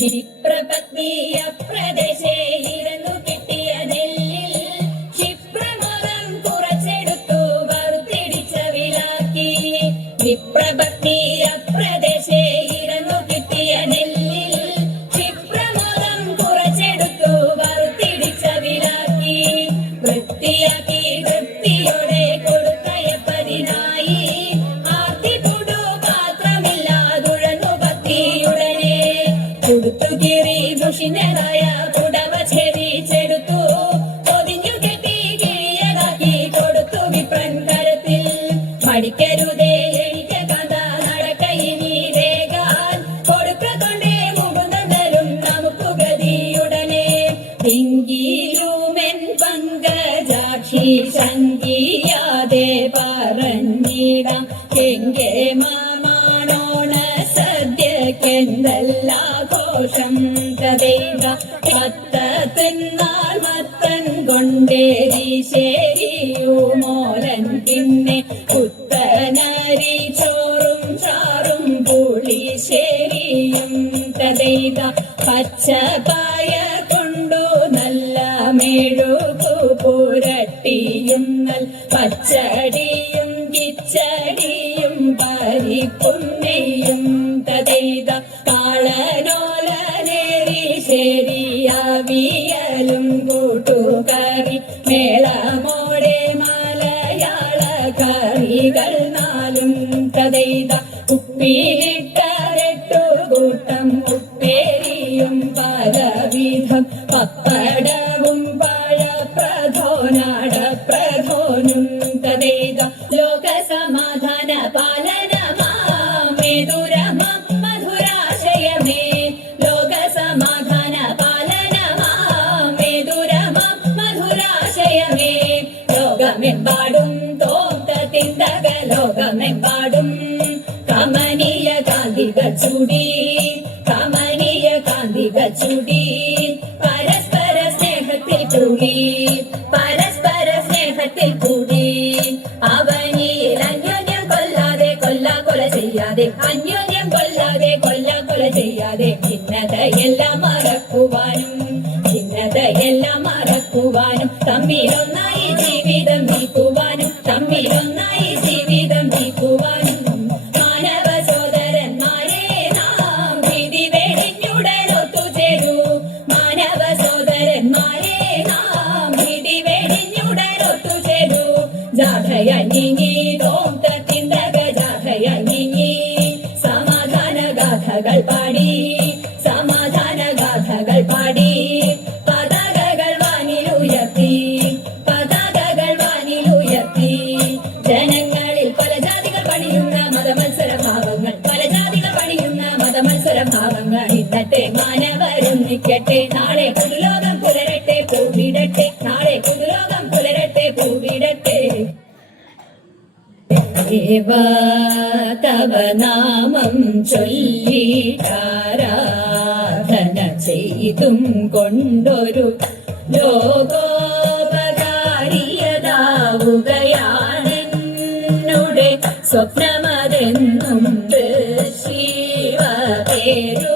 വിപ്രപത്നിയ പ്രദേശേ ഇരുന്നു കിട്ടിയ നെല്ലിൽ ക്ഷിപ്രമോദം കുറച്ചെടുത്തു വറുത്തിടിച്ച വിലാക്കി. വിപ്രപത്നിയ പ്രദേശേ ഇരുന്നു കിട്ടിയ നെല്ലിൽ ക്ഷിപ്രമോദം കുറച്ചെടുത്തു വറുത്തിടിച്ച വിലാക്കി. വൃത്തിയാക്കി തൃപ്തിയോടെ കൊടുത്തയപ്പതിനായി ആർത്തിപൂടു പാത്രമില്ലാതുഴന്നു പത്തിയുടനെ കൊടുത്തുകീറി മുഷിനതായ പുടവ ഛേദിച്ചെടുത്തു പൊതിഞ്ഞു കെട്ടി കിഴിയതാക്കി കൊടുത്തു വിപ്രൻ കരത്തിൽ. മടിക്കരുതേ എനിക്ക് കഥ നടക്കയിനി വേഗാൻ കൊടുക്കതൊണ്ടേ മുകുന്ദനും നമുക്ക് ഗതിയുടനെ. എങ്കിലുമെൻ പങ്കജാക്ഷി ശങ്കിയാതെ പറഞ്ഞിടാം എങ്കെ മാമാണോണ സദ്യക്കെന്തല്ലാഘോഷം കഥേക. പത്ത തിന്നാൽ മത്തൻ കൊണ്ടേരി ശരിയുമോലൻ പിന്നെ പുത്തനരി ചോറും ചാറും പുളിശ്ശേരിയും കഥേക. പച്ചപ്പായ കൊണ്ടു നല്ല മെഴുകു പുരട്ടിയും നൽ പച്ചടിയും കിച്ചടിയും പരിപ്പും നെയ്യും തതൈത. കാളനോലനേരി ശരിയാവിയലും കൂട്ടുകറി മേളമോടെ മലയാള കറികൾ നാലും തതൈത. ഉപ്പിലിട്ടരട്ടു കൂട്ടം ഉപ്പേരിയും പലവിധം പപ്പടവും പഴപ്രധോനാടപ്രധോനും തതൈത. ലോകസമാധാന പാലനമാമേതുരമം മധുരാശയമേ. ലോകസമാധാന പാലനമാമേതുരമം മധുരാശയമേ. ലോകമെമ്പാടും തോന്തത്തിന്തക ലോകമെമ്പാടും കമനീയ കാന്തിക ചുടി കമനീയ കാന്തിക ചുടി. പരസ്പര സ്നേഹത്തിൽ കൂടി പരസ്പര സ്നേഹത്തിൽ കൂടി. അവനിൽ അന്യോന്യം കൊല്ലാതെ കൊല ചെയ്യാതെ അന്യോന്യം കൊല്ലാതെ കൊല ചെയ്യാതെ. ഭിന്നതയെല്ലാം മറക്കുവാനും ഭിന്നതയെല്ലാം മറക്കുവാനും തമ്മിലൊന്നായി ജീവിതം നീക്കുവാനും തമ്മിലൊന്നായി ജീവിതം നീക്കുവാനും. മാനവ സോദരന്മാരെ നാം ഭീതി വെടിഞ്ഞുടൻ ഒത്തുചേരൂ. മാനവ സോദരന്മാരെ നാം ഭീതി വെടിഞ്ഞുടൻ ഒത്തുചേരൂ. ജാഥയായി നീങ്ങി തോന്തത്തിന്തക ജാഥയായി നീങ്ങി സമാധാന ഗാഥകൾ പാടി സമാധാന ഗാഥകൾ പാടി. പതാകകൾ വാനിലുയർത്തി പതാകകൾ വാനിലുയർത്തി. ജനങ്ങളിൽ പല ജാതികൾ പണിയുന്ന മതമത്സരഭാവങ്ങൾ പല ജാതികൾ പണിയുന്ന മതമത്സരഭാവങ്ങൾ ഇന്നത്തെ മാനവരും നിൽക്കട്ടെ. നാളെ പുതുലോകം പുലരട്ടെ പൂവിടട്ടെ. നാളെ പുതുലോകം പുലരട്ടെ പൂവിടട്ടെ. ദേവാ തവ നാമം ചൊല്ലിട്ടാരാധന ചെയ്തും കൊണ്ടൊരു ലോകോപകാരിയതാവുകയാണെന്നുടെ സ്വപ്നമതെന്നും ശിവ പേരു